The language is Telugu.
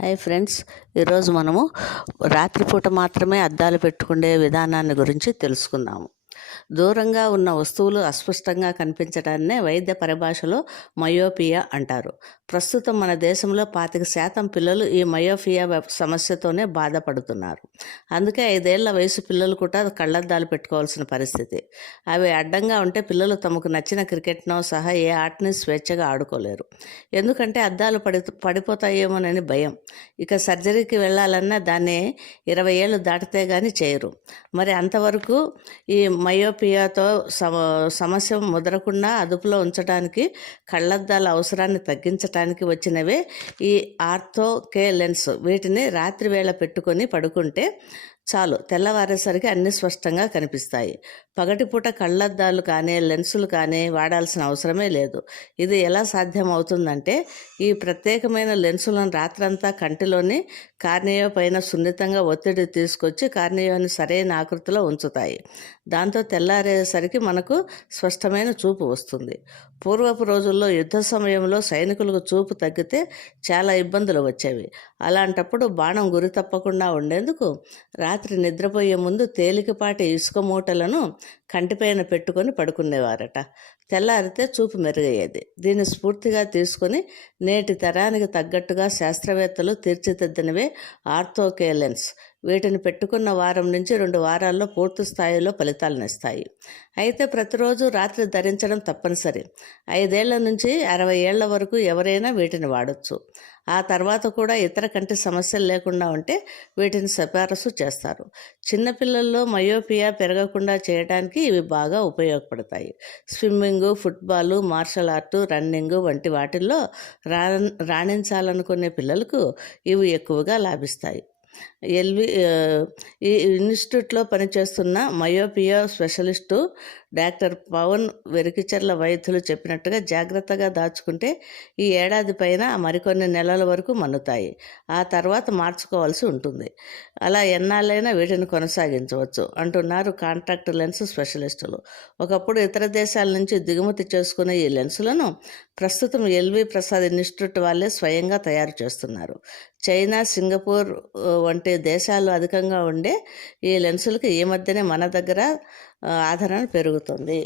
హాయ్ ఫ్రెండ్స్ ఈరోజు మనము రాత్రిపూట మాత్రమే అద్దాలు పెట్టుకునే విధానాన్ని గురించి తెలుసుకుందాము. దూరంగా ఉన్న వస్తువులు అస్పష్టంగా కనిపించడాన్నే వైద్య పరిభాషలో మయోపియా అంటారు. ప్రస్తుతం మన దేశంలో పాతిక శాతం పిల్లలు ఈ మయోపియా సమస్యతోనే బాధపడుతున్నారు. అందుకే ఐదేళ్ళ వయసు పిల్లలు కూడా కళ్ళద్దాలు పెట్టుకోవాల్సిన పరిస్థితి. అవి అడ్డంగా ఉంటే పిల్లలు తమకు నచ్చిన క్రికెట్నో సహా ఏ ఆటని స్వేచ్ఛగా ఆడుకోలేరు. ఎందుకంటే అద్దాలు పడి పడిపోతాయేమోనని భయం. ఇక సర్జరీకి వెళ్ళాలన్నా దాన్ని ఇరవై ఏళ్ళు దాటితే కానీ చేయరు. మరి అంతవరకు ఈ మయోపియాతో సమ సమస్య ముదరకుండా అదుపులో ఉంచడానికి కళ్ళద్దాల అవసరాన్ని తగ్గించడానికి వచ్చినవే ఈ ఆర్థోకే లెన్స్ వీటిని రాత్రివేళ పెట్టుకొని పడుకుంటే చాలు. తెల్లవారేసరికి అన్ని స్పష్టంగా కనిపిస్తాయి. పగటిపూట కళ్ళద్దాలు కానీ లెన్సులు కానీ వాడాల్సిన అవసరమే లేదు. ఇది ఎలా సాధ్యం అవుతుందంటే ఈ ప్రత్యేకమైన లెన్సులను రాత్రంతా కంటిలోని కార్నియో పైన సున్నితంగా ఒత్తిడి తీసుకొచ్చి కార్నియోని సరైన ఆకృతిలో ఉంచుతాయి. దాంతో తెల్లారేసరికి మనకు స్పష్టమైన చూపు వస్తుంది. పూర్వపు రోజుల్లో యుద్ధ సమయంలో సైనికులకు చూపు తగ్గితే చాలా ఇబ్బందులు వచ్చేవి. అలాంటప్పుడు బాణం గురి తప్పకుండా ఉండేందుకు రాత్రి నిద్రపోయే ముందు తేలికపాటి ఇసుక మూటలను కంటిపైన పెట్టుకొని పడుకునేవారట. తెల్లారితే చూపు మెరుగయ్యేది. దీన్ని స్ఫూర్తిగా తీసుకొని నేటి తరానికి తగ్గట్టుగా శాస్త్రవేత్తలు తీర్చిదిద్దినవే ఆర్థోకేలెన్స్. వీటిని పెట్టుకున్న వారం నుంచి రెండు వారాల్లో పూర్తి స్థాయిలో ఫలితాలను ఇస్తాయి. అయితే ప్రతిరోజు రాత్రి ధరించడం తప్పనిసరి. ఐదేళ్ళ నుంచి అరవై ఏళ్ళ వరకు ఎవరైనా వీటిని వాడచ్చు. ఆ తర్వాత కూడా ఇతర కంటి సమస్యలు లేకుండా ఉంటే వీటిని సిఫారసు చేస్తారు. చిన్నపిల్లల్లో మయోపియా పెరగకుండా చేయడానికి ఇవి బాగా ఉపయోగపడతాయి. Swimming football martial art running వంటి వాటిల్లో రా రాణించాలనుకునే పిల్లలకు ఇవి ఎక్కువగా లాభిస్తాయి. ఎల్వి ఈ ఇన్స్టిట్యూట్లో పనిచేస్తున్న myopia specialist doctor Pavan Verikicharla వైద్యులు చెప్పినట్టుగా జాగ్రత్తగా దాచుకుంటే ఈ ఏడాది పైన మరికొన్ని నెలల వరకు మన్నుతాయి. ఆ తర్వాత మార్చుకోవాల్సి ఉంటుంది. అలా ఎన్నాళ్ళైనా వీటిని కొనసాగించవచ్చు అంటున్నారు కాంట్రాక్ట్ లెన్స్ స్పెషలిస్టులు. ఒకప్పుడు ఇతర దేశాల నుంచి దిగుమతి చేసుకునే ఈ లెన్సులను ప్రస్తుతం ఎల్వి ప్రసాద్ ఇన్స్టిట్యూట్ వాళ్ళే స్వయంగా తయారు చేస్తున్నారు. చైనా సింగపూర్ వంటి దేశాలు అధికంగా ఉండే ఈ లెన్సులకి ఈ మధ్యనే మన దగ్గర ఆదరణ పెరుగుతుంది.